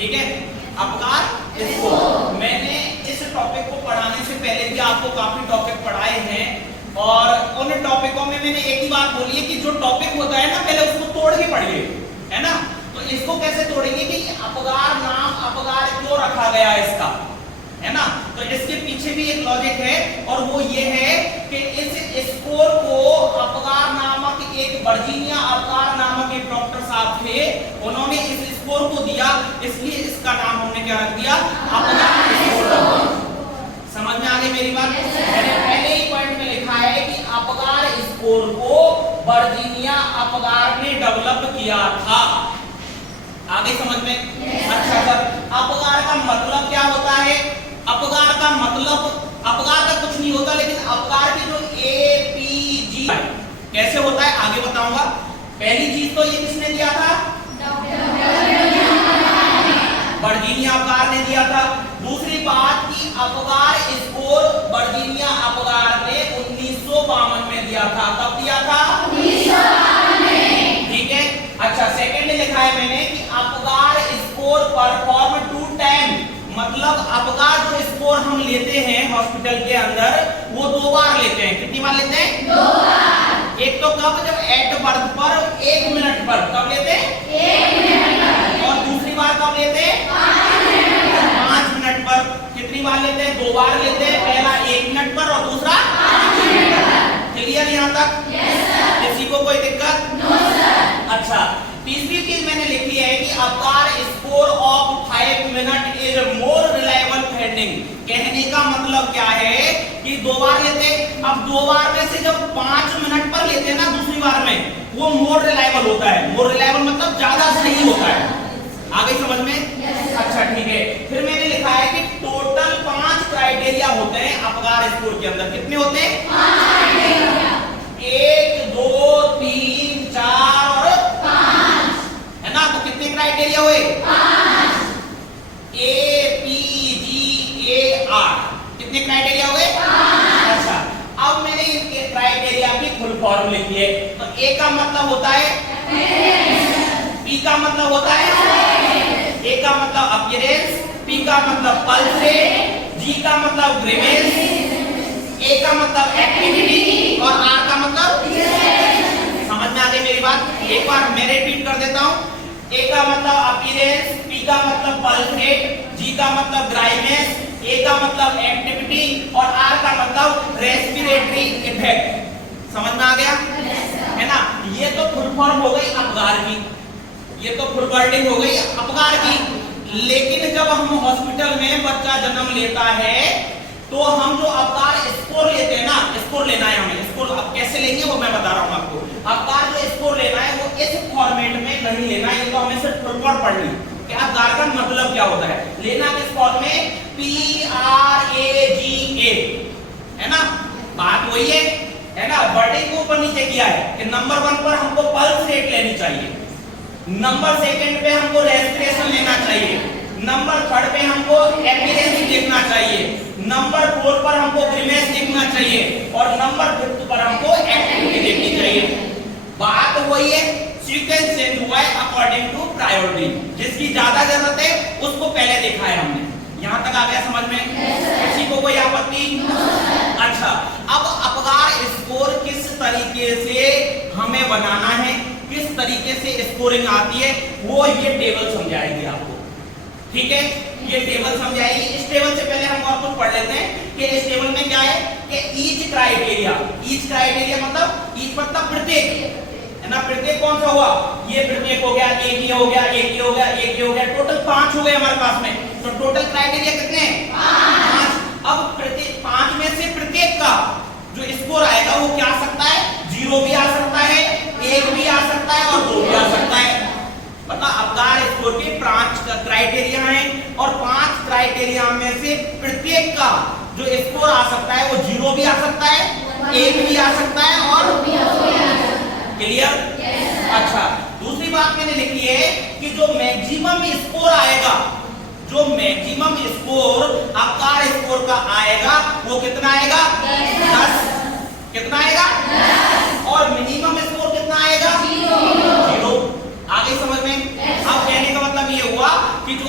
ठीक है, अपकार स्कोर। मैंने इस टॉपिक को पढ़ाने से पहले भी आपको काफी टॉपिक पढ़ाए हैं और उन टॉपिकों में मैंने एक ही बात बोली है कि जो टॉपिक होता है ना पहले उसको तोड़ के पढ़िए, है ना। तो इसको कैसे तोड़ेंगे कि अपगार नाम अपगार क्यों रखा गया इसका, है ना। तो इसके पीछे भी एक लॉजिक है और वो ये है कि इस स्कोर को अपगार नामक एक वर्जीनिया अपगार नामक एक डॉक्टर साहब थे, उन्होंने इस स्कोर को दिया, इसलिए इसका नाम उन्होंने क्या रख दिया, अपगार स्कोर। समझ में आ गई मेरी बात? मैंने पहले ही पॉइंट में लिखा है कि अपगार स्कोर को वर्जीनिया अपगार ने डेवलप किया था। आगे समझ में? अच्छा सर, अपगार का मतलब क्या होता है? अपगार का मतलब, अपगार का कुछ नहीं होता, लेकिन अपगार की जो APG कैसे होता है आगे बताऊंगा। पहली चीज तो ये किसने दिया था? वर्जीनिया अपगार ने दिया था। दूसरी बात की अपगार स्कोर वर्जीनिया अपगार ने 1952 में दिया था। कब दिया था? 1952 में। ठीक है। अच्छा, सेकंड लिखा है मैंने कि Apgar score perform to time, मतलब अपगार जो स्कोर हम लेते हैं हॉस्पिटल के अंदर वो 2 बार लेते हैं। कितनी बार लेते हैं? 2 बार। एक तो कब, जब एट बर्थ पर 1 मिनट पर, कब लेते हैं? 1 मिनट पर। और दूसरी बार कब लेते हैं? 5 मिनट पर। कितनी बार लेते हैं? 2 बार लेते हैं, पहला 1 मिनट पर और दूसरा 5 मिनट पर। क्लियर यहाँ तक? Yes sir. किसी को कोई दिक्कत? No sir. अच्छा, तीसरी चीज मैंने लिखी है कि Apgar score of 5 minute is more reliable finding. कहने का मतलब क्या है कि 2 बार लेते, अब 2 बार में से जब 5 मिनट पर लेते हैं ना दूसरी बार में, वो मोर रिलायबल होता है। मोर रिलायबल मतलब ज्यादा सही होता है। आगे समझ में? अच्छा ठीक है। फिर मैंने लिखा है कि टोटल 5 क्राइटेरिया होते हैं अपगार स्कोर के अंदर। कितने होते हैं? 5। 1 2 3 4 और 5, है ना। तो कितने क्राइटेरिया हुए? 5। APGAR कितने क्राइटेरिया हुए? 5। अच्छा, अब मैंने इनके क्राइटेरिया की फुल फॉर्म लिखी है। तो A का मतलब होता है, P का मतलब होता है, A का मतलब अपीयरेंस, P का मतलब पल्स रेट, G का मतलब ग्रीवेंस, A का मतलब एक्टिविटी और R का मतलब। समझ में आ गई मेरी बात? एक बार मैं रिपीट कर देता हूँ। A का मतलब अपीयरेंस, P का मतलब पल्स रेट, G का मतलब ग्राइवेंस, A का मतलब एक्टिविटी और R का मतलब रेस्पिरेटरी इफेक्ट। समझ में आ गया? है ना। ये तो फुल फॉर्म हो गई अपगार की, ये तो फुल वर्डिंग हो गई अपगार की। लेकिन जब हम हॉस्पिटल में बच्चा जन्म लेता है तो हम जो अपगार स्कोर लेते हैं ना, स्कोर लेना है हमें, स्कोर अब कैसे लेंगे वो मैं बता रहा हूँ आपको। अपगार जो स्कोर लेना है वो इस फॉर्मेट में नहीं लेना है, ये तो हमें सिर्फ फुल फॉर्म पढ़नी कि अपगार का मतलब क्या होता है। लेना किस फॉर्म में? PRAGA, है ना। बात वही है ना। वर्डिंग को ऊपर नीचे किया है कि नंबर 1 पर हमको पल्स रेट लेनी चाहिए, नंबर 2 पे हमको रेस्पिरेशन लेना चाहिए, नंबर 3 पे हमको अपीयरेंस देखना चाहिए, नंबर 4 पर हमको ग्रीवेंस देखना चाहिए और नंबर 5 पर हमको एक्टिविटी देखनी चाहिए। बात वही है, सीक्वेंस चेंज हुआ है अकॉर्डिंग टू प्रायोरिटी। जिसकी ज्यादा जरूरत है उसको पहले देखा है हमने। यहाँ तक आ गया समझ में? किसी को कोई आपत्ति? अच्छा, अब अपगार स्कोर किस तरीके से हमें बनाना है, किस तरीके से स्कोरिंग आती है, वो ये टेबल समझाएगी आपको। ठीक है, ये टेबल समझाएगी। इस टेबल से पहले हम और कुछ पढ़ लेते हैं कि इस टेबल में क्या है कि ईच क्राइटेरिया मतलब प्रत्येक, है ना। प्रत्येक कौन सा हुआ? ये प्रत्येक हो गया, एक ये हो गया, एक ये हो गया, एक ये हो गया, टोटल 5 हो गए हमारे पास में। तो टोटल क्राइटेरिया कितने हैं? 5। अब प्रत्येक 5 में से प्रत्येक का जो स्कोर आएगा वो क्या आ सकता है? 0 भी आ सकता है, 1 भी आ सकता है और 2 भी आ सकता है। मतलब अपगार स्कोर के 5 क्राइटेरिया हैं और 5 क्राइटेरिया में से प्रत्येक का जो स्कोर आ सकता है वो 0 भी आ सकता है, 1 भी आ सकता है और क्लियर? अच्छा, दूसरी बात मैंने लिखी है कि जो मैक्सिमम स्कोर आएगा, जो मैक्सिमम स्कोर अपगार स्कोर का आएगा वो कितना आएगा? 10। कितना आएगा? 10। और मिनिमम स्कोर कितना आएगा? 0। आगे समझ में? अब कहने का मतलब ये हुआ कि जो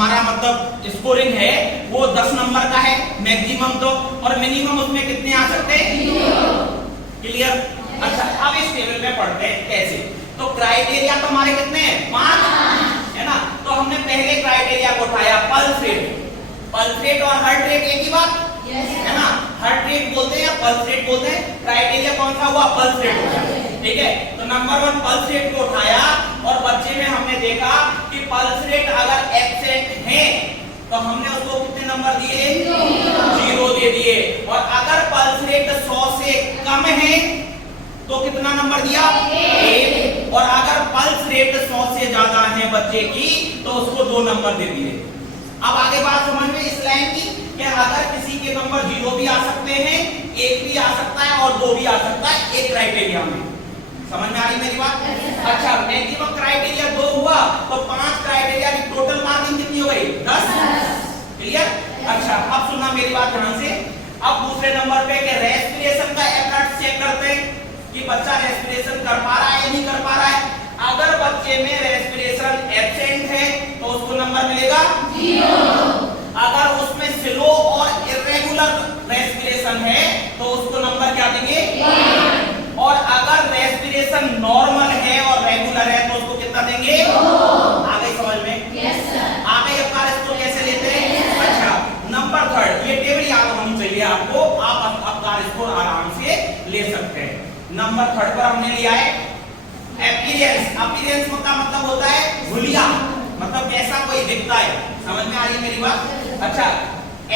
हमारा मतलब स्कोरिंग है वो 10 नंबर का है मैक्सिमम तो, और मिनिमम उसमें कितने आ सकते हैं? क्लियर? अच्छा, अब इस टेबल में पढ़ते हैं कैसे। तो क्राइटेरिया तो हमारे कितने हैं? 5 है ना। तो हमने पहले क्राइटेरिया को उठाया पल्स रेट। पल्स रेट और हार्ट रेट एक ही बात है ना। हार्ट रेट बोलते हैं, पल्स रेट बोलते हैं। क्राइटेरिया कौन सा हुआ? पल्स रेट होता है, ठीक है। तो नंबर 1 पल्स रेट को उठाया और बच्चे में हमने देखा कि पल्स रेट अगर एब्सेंट है तो हमने उसको कितने नंबर दिए? 0 दे दिए। और अगर पल्स रेट 100 से कम है तो कितना नंबर दिया? 1। और अगर पल्स रेट 100 से ज्यादा है बच्चे की तो उसको 2 नंबर दे दिए। अब आगे बात समझ में इस लाइन की कि अगर किसी के नंबर 0 भी आ सकते हैं, 1 भी आ सकता है और 2 भी आ सकता है एक क्राइटेरिया में। समझ में आ रही मेरी बात? अच्छा, मैक्सिमम क्राइटेरिया 2 हुआ तो 5 क्राइटेरिया की टोटल मार्किंग कितनी हो गई? 10। क्लियर? अच्छा, अब सुनना मेरी बात ध्यान से। अब दूसरे नंबर पे कि रेस्पिरेशन का एफर्ट चेक करते हैं कि बच्चा रेस्पिरेशन कर पा रहा है या नहीं कर पा रहा है। अगर बच्चे में रेस्पिरेशन एब्सेंट है तो उसको नंबर मिलेगा 0। अगर उसमें स्लो और इरेगुलर रेस्पिरेशन है तो उसको नंबर क्या देंगे? 1। और अगर रेस्पिरेशन नॉर्मल है और रेगुलर है तो उसको कितना देंगे? 2। आ गई समझ में? Yes sir. आ गई। अब इसको कैसे लेते हैं? yes, अच्छा, नंबर 3 ये टेबल याद होनी चाहिए आपको, आप अपना स्कोर आराम से ले सकते हैं। नंबर 3 पर हमने लिया है अपीयरेंस। अपीयरेंस का मतलब होता है हुलिया, मतलब कैसा कोई दिखता है। समझ में आ रही है मेरी बात? अच्छा,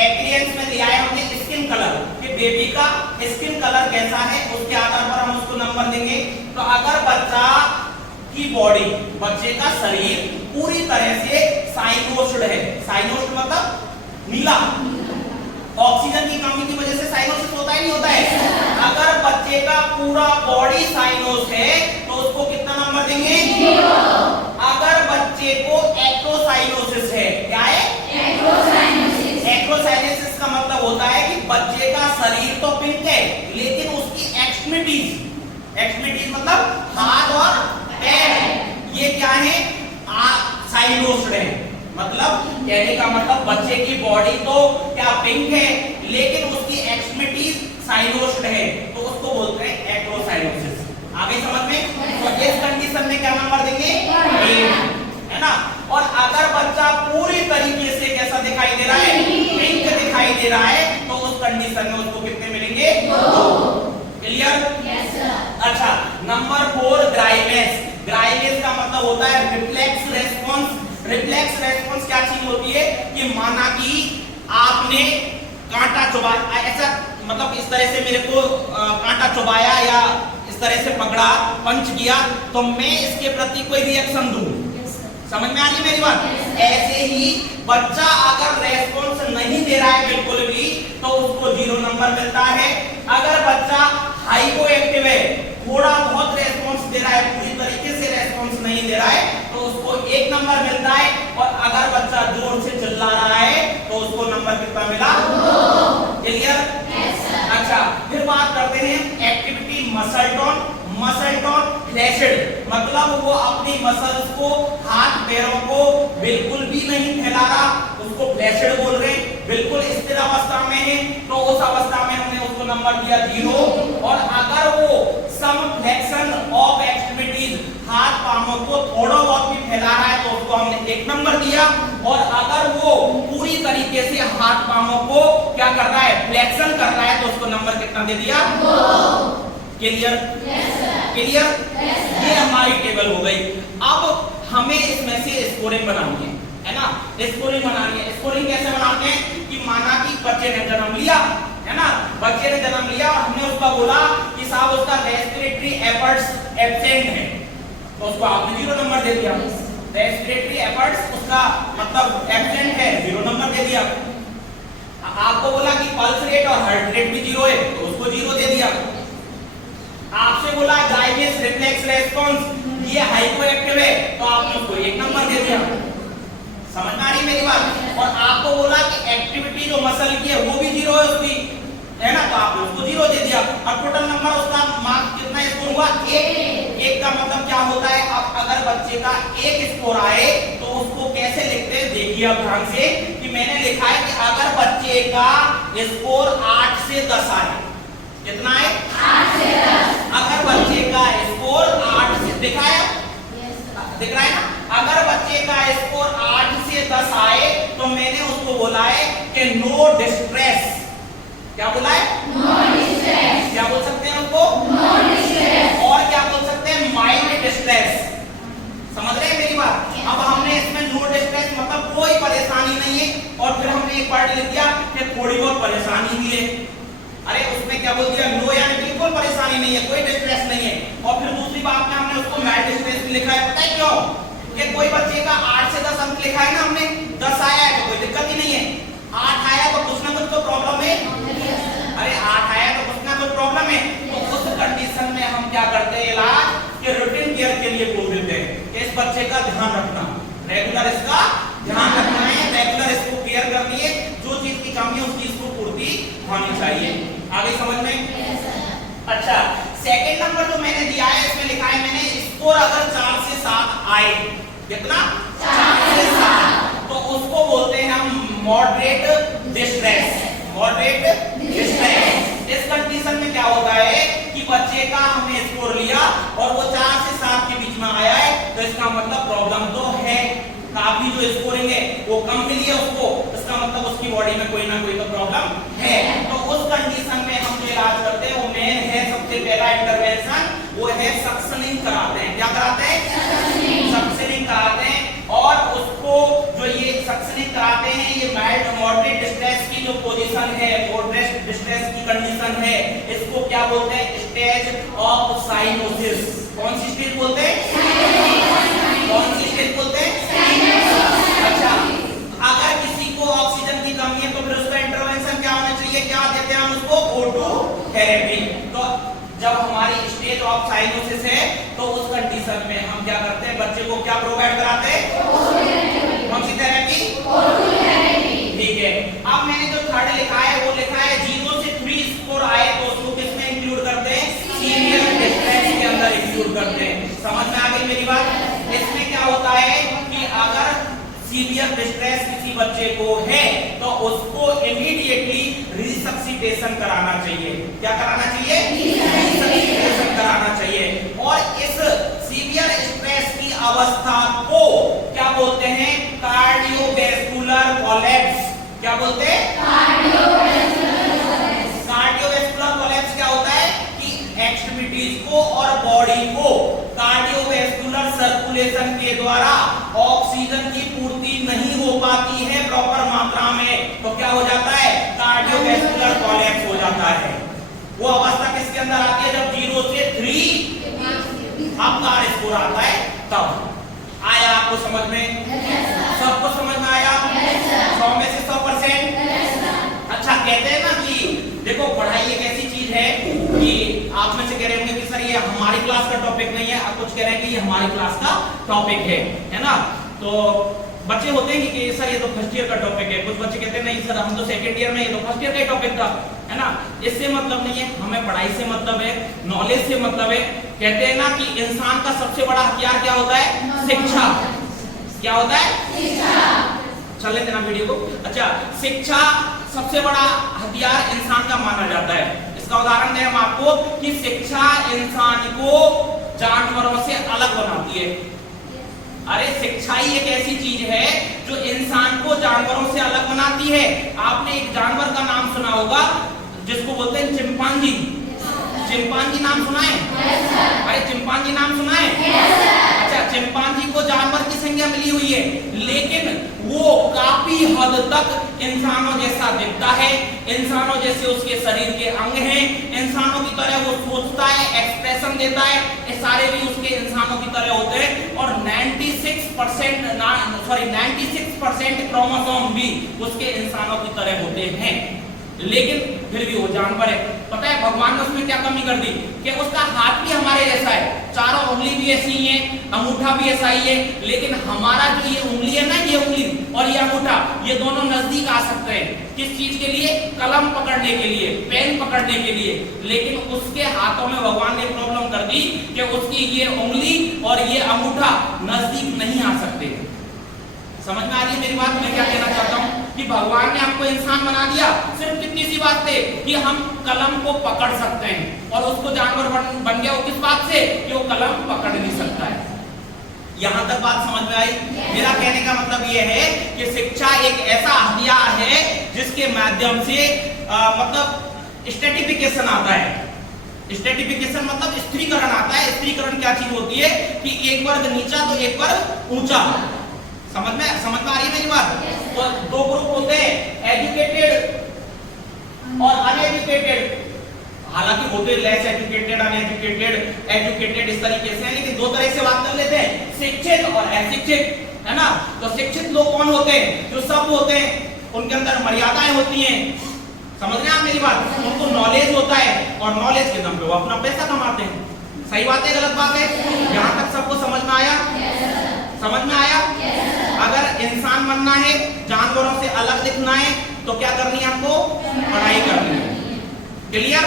अपीयरेंस में लिया है हमने स्किन कलर कि बेबी का स्किन कलर कैसा है, उसके आधार पर हम उसको नंबर देंगे। तो अगर बच्चा की बॉडी, बच्चे का शरीर पूरी तरह से साइनोस्ड है, साइनोस्ड मतलब नीला, ऑक्सीजन की कमी की वजह से साइनोसिस होता है नहीं होता है? अगर बच्चे का पूरा बॉडी साइनोस है तो उसको कितना नंबर देंगे? 0। अगर बच्चे को एक्रोसाइनोसिस है, क्या है? एक्रोसाइनोसिस। एक्रोसाइनोसिस का मतलब होता है कि बच्चे का शरीर तो पिंक है लेकिन उसकी एक्सट्रीमिटीज, एक्सट्रीमिटीज मतलब हाथ और पैर, ये क्या है? साइनोस्ड है। मतलब कहने का मतलब बच्चे की बॉडी तो क्या पिंक है लेकिन उसकी एक्सट्रीमिटीज साइनोस्ड है, तो उसको बोलते हैं एक्रोसाइनोसिस। आगे समझ में? तो इस कंडीशन में क्या नंबर देंगे? 1, है ना। और अगर बच्चा पूरी तरीके से कैसा दिखाई दे रहा है? पिंक दिखाई दे रहा है, तो उस कंडीशन में उसको कितने मिलेंगे? 2। क्लियर? Yes sir. अच्छा, नंबर 4 ड्राइनेस। ड्राइनेस का मतलब होता है रिफ्लेक्स रेस्पॉन्स। रिफ्लेक्स रेस्पॉन्स क्या चीज होती है कि माना कि आपने कांटा चुबाया, ऐसा मतलब इस तरह से मेरे को कांटा चुबाया या इस तरह से पकड़ा, पंच किया, तो मैं इसके प्रति कोई रिएक्शन दूं। समझ में आ रही है मेरी बात? ऐसे ही बच्चा अगर रेस्पॉन्स नहीं दे रहा है बिल्कुल भी तो उसको 0 नंबर मिलता है। अगर बच्चा हाइपो एक्टिव है, थोड़ा बहुत रेस्पॉन्स दे रहा है, पूरी तरीके से रेस्पॉन्स नहीं दे रहा है, तो उसको 1 नंबर मिलता है। और अगर बच्चा जोर से चिल्ला रहा है तो उसको नंबर कितना मिला? 2। क्लियर? Yes sir. अच्छा, फिर बात करते हैं activity muscle tone. Muscle tone flaccid, मतलब वो अपनी मसल्स को, हाथ पैरों को बिल्कुल भी नहीं फैला रहा, उसको फ्लैसिड बोल रहे हैं। बिल्कुल स्थिर अवस्था में है तो उस अवस्था में हमने उसको नंबर दिया 0। और अगर वो सम फ्लेक्शन ऑफ एक्सट्रीमिटीज, हाथ पांवों को थोड़ा बहुत भी फैला रहा है तो उसको हमने 1 नंबर दिया। और अगर वो पूरी तरीके से हाथ पांवों को क्या कर रहा है? फ्लेक्शन कर रहा है, तो उसको नंबर कितना दे दिया? 2। Clear? Yes sir. Clear? Yes sir. ये हमारी टेबल हो गई। अब हमें इसमें से स्कोरिंग बनानी है ना। स्कोरिंग बनानी है। स्कोरिंग कैसे बनाते हैं कि माना कि बच्चे ने जन्म लिया, है ना, बच्चे ने जन्म लिया और हमने उसका बोला कि साहब उसका रेस्पिरेटरी एफर्ट्स एब्सेंट है, तो उसको आपने 0 नंबर दे दिया। रेस्पिरेटरी एफर्ट्स उसका मतलब एब्सेंट है, 0 नंबर दे दिया। आपको बोला कि पल्स रेट और हार्ट रेट भी 0 है, तो उसको 0 दे दिया। आपसे बोला ड्राइनेस रिफ्लेक्स रेस्पॉन्स ये हाइपोएक्टिव है, तो आपने उसको 1 नंबर दे दिया। समझ में आ रही मेरी बात? और आपको बोला कि एक्टिविटी जो मसल की है वो भी 0 है उसकी, है ना, तो आपने उसको 0 दे दिया। और टोटल नंबर उसका मार्क्स कितना स्कोर हुआ? 1। 1 का मतलब क्या होता है? अब अगर बच्चे का एक स्कोर आए तो उसको कैसे लिखते हैं? देखिए अब ध्यान से कि मैंने लिखा है कि अगर बच्चे का स्कोर 8 से 10 आए, कितना है? 8 से 10। अगर बच्चे का स्कोर 8 से, दिख रहा है? दिख रहा है ना? अगर बच्चे का स्कोर 8 से 10 आए तो मैंने उसको बोला है कि नो डिस्ट्रेस। क्या बोला है? No distress. क्या बोल सकते हैं उसको? No distress. और क्या बोल सकते हैं? Mild distress. समझ रहे हैं मेरी बात? अब हमने इसमें नो डिस्ट्रेस मतलब कोई परेशानी नहीं है, और फिर हमने एक वर्ड लिख दिया कि थोड़ी बहुत परेशानी भी है। अरे उसमें क्या बोल दिया? नो यानी बिल्कुल परेशानी नहीं है, कोई डिस्ट्रेस नहीं है। और फिर दूसरी बात में हमने उसको माइल्ड डिस्ट्रेस भी लिखा है। पता है क्यों? कि कोई बच्चे का 8 से 10 अंक लिखा है ना हमने, 10 आया है तो कोई दिक्कत ही नहीं है, 8 आया तो कुछ ना कुछ तो प्रॉब्लम है। अरे 8 आया तो कुछ ना कुछ प्रॉब्लम है। तो उस कंडीशन में हम क्या करते हैं? इलाज के रूटीन केयर के लिए बोल देते हैं कि इस बच्चे का ध्यान रखना, रेगुलर इसका ध्यान रखना है, रेगुलर इसको केयर करनी है, जो चीज की कमी है उसकी इसको पूर्ति होनी चाहिए। आगे समझ में? अच्छा, सेकंड नंबर जो मैंने दिया है इसमें लिखा है मैंने, स्कोर अगर 4 से 7 आए, कितना? 4 से 7, तो उसको बोलते हैं हम मॉडरेट डिस्ट्रेस। Moderate distress. इस कंडीशन में क्या होता है कि बच्चे का हमने स्कोर लिया और वो 4 से 7 के बीच में आया है, तो इसका मतलब प्रॉब्लम तो है, काफी जो स्कोरिंग है वो कम मिली है उसको, इसका मतलब उसकी बॉडी में कोई ना कोई तो प्रॉब्लम है। तो उस कंडीशन में हम जो इलाज करते हैं वो मेन है, सबसे पहला इंटरवेंशन वो है सक्शनिंग कराते हैं। क्या कराते हैं? सक्शनिंग कराते हैं। और उसको जो ये सक्शनिंग कराते हैं, ये माइल्ड मॉडरेट डिस्ट्रेस की जो पोजीशन है, मॉडरेट डिस्ट्रेस की कंडीशन है, इसको क्या बोलते हैं? Stage of cyanosis. कौन सी स्टेज बोलते हैं? कौन सी स्टेज बोलते हैं? अच्छा, अगर किसी को ऑक्सीजन की कमी है तो फिर उसका इंटरवेंशन क्या होना चाहिए? क्या देते हैं हम उसको? O2 therapy. तो जब हमारी स्टेज ऑफ साइनोसिस है तो उस कंडीशन में हम क्या करते हैं? बच्चे को क्या प्रोवाइड कराते हैं? कौन सी थेरेपी? O2 therapy. ठीक है। अब मैंने जो थर्ड लिखा है वो लिखा है 0 से 3 स्कोर आए तो उसको किसमें इंक्लूड करते हैं? सीवियर डिस्ट्रेस के अंदर इंक्लूड करते हैं। समझ में आ गई मेरी बात? इसमें क्या होता है कि अगर सीवियर डिस्ट्रेस किसी बच्चे को है तो उसको इमीडिएटली रिसक्सिटेशन कराना चाहिए। क्या कराना चाहिए? रिसक्सिटेशन कराना चाहिए। और इस सीवियर स्ट्रेस की अवस्था को क्या बोलते हैं? Cardiovascular collapse. क्या बोलते हैं? कार्डियोवैस्कुलर कोलैप्स क्या होता है कि एक्सट्रीमिटीज को और बॉडी को कार्डियोवैस्कुलर सर्कुलेशन के द्वारा ऑक्सीजन की पूर्ति नहीं हो पाती है प्रॉपर मात्रा में, तो क्या हो जाता है? कार्डियोवैस्कुलर कोलैप्स हो जाता है। वो अवस्था किसके अंदर आती है? जब 0 से 3 आपका स्कोर आता है तब। आया आपको समझ में? सबको समझ में आया? 100 में से 100%? अच्छा, कहते हैं ना कि देखो पढ़ाई एक ऐसी चीज है कि आप में से कह रहे होंगे कि सर ये हमारी क्लास का टॉपिक नहीं है, आप कुछ कह रहे हैं कि ये हमारी क्लास का टॉपिक है ना? तो बच्चे होते हैं कि सर ये तो फर्स्ट ईयर का टॉपिक है, कुछ बच्चे कहते हैं नहीं सर हम तो सेकंड ईयर में, ये तो फर्स्ट ईयर का ही टॉपिक था, है ना? इससे मतलब नहीं है, हमें पढ़ाई से मतलब है, नॉलेज से मतलब है। कहते हैं ना कि इंसान का सबसे बड़ा हथियार क्या होता है? शिक्षा। क्या होता है? शिक्षा। चलने देना वीडियो को। अच्छा, शिक्षा सबसे बड़ा हथियार इंसान का माना जाता है। इसका उदाहरण दें हम आपको कि शिक्षा इंसान को जानवरों से अलग बनाती है। अरे शिक्षा ही एक ऐसी चीज है जो इंसान को जानवरों से अलग बनाती है। आपने एक जानवर का नाम सुना होगा जिसको बोलते हैं चिंपांजी। चिंपांजी नाम सुना है? अरे चिंपांजी नाम सुना है? अच्छा, चिंपांजी को जानवर की संज्ञा मिली हुई है, लेकिन वो काफी हद तक इंसानों जैसा दिखता है, इंसानों जैसे उसके शरीर के अंग हैं, इंसानों की तरह वो सोचता है, एक्सप्रेशन देता है, ये सारे भी उसके इंसानों की तरह होते हैं। और 96% क्रोमोसोम भी उसके इंसानों की तरह होते हैं। लेकिन फिर भी वो जानवर है। पता है भगवान ने उसमें क्या कमी कर दी कि उसका हाथ भी हमारे जैसा है, चारों उंगली भी ऐसी ही है, अंगूठा भी ऐसा ही है, लेकिन हमारा जो ये उंगली है ना, ये उंगली और ये अंगूठा, ये दोनों नजदीक आ सकते हैं। किस चीज के लिए? कलम पकड़ने के लिए, पेन पकड़ने के लिए। लेकिन उसके हाथों में भगवान ने प्रॉब्लम कर दी कि उसकी ये उंगली और ये अंगूठा नजदीक नहीं आ सकते। समझ में आ रही है मेरी बात? मैं क्या कहना चाहता हूँ कि भगवान ने आपको इंसान बना दिया, सिर्फ कितनी सी बात से कि हम कलम को पकड़ सकते हैं, और उसको जानवर बन गया वो किस बात से कि वो कलम पकड़ नहीं सकता है। यहां तक बात समझ में आई? मेरा कहने का मतलब ये है कि शिक्षा एक ऐसा हथियार है जिसके माध्यम से मतलब स्ट्रेटिफिकेशन आता है। स्ट्रेटिफिकेशन मतलब स्त्रीकरण आता है। स्त्रीकरण क्या चीज होती है कि एक वर्ग नीचा तो एक वर्ग ऊंचा। समझ में आ रही है मेरी बात? तो दो ग्रुप होते हैं, एजुकेटेड और अनएजुकेटेड। हालांकि होते लेस एजुकेटेड, अनएजुकेटेड, एजुकेटेड इस तरीके से है, लेकिन दो तरह से बात कर लेते हैं, शिक्षित और अशिक्षित, है ना। तो शिक्षित लोग कौन होते हैं? जो सब होते हैं, उनके अंदर मर्यादाएं होती हैं। समझ रहे हैं आप मेरी बात? उनको नॉलेज होता है और नॉलेज के दम पे वो अपना पैसा कमाते हैं। सही बात है गलत बात है? यहाँ तक सबको समझ में आया? समझ में आया? अगर इंसान बनना है, जानवरों से अलग दिखना है, तो क्या करनी है आपको? पढ़ाई करनी है। क्लियर?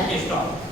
Okay, stop.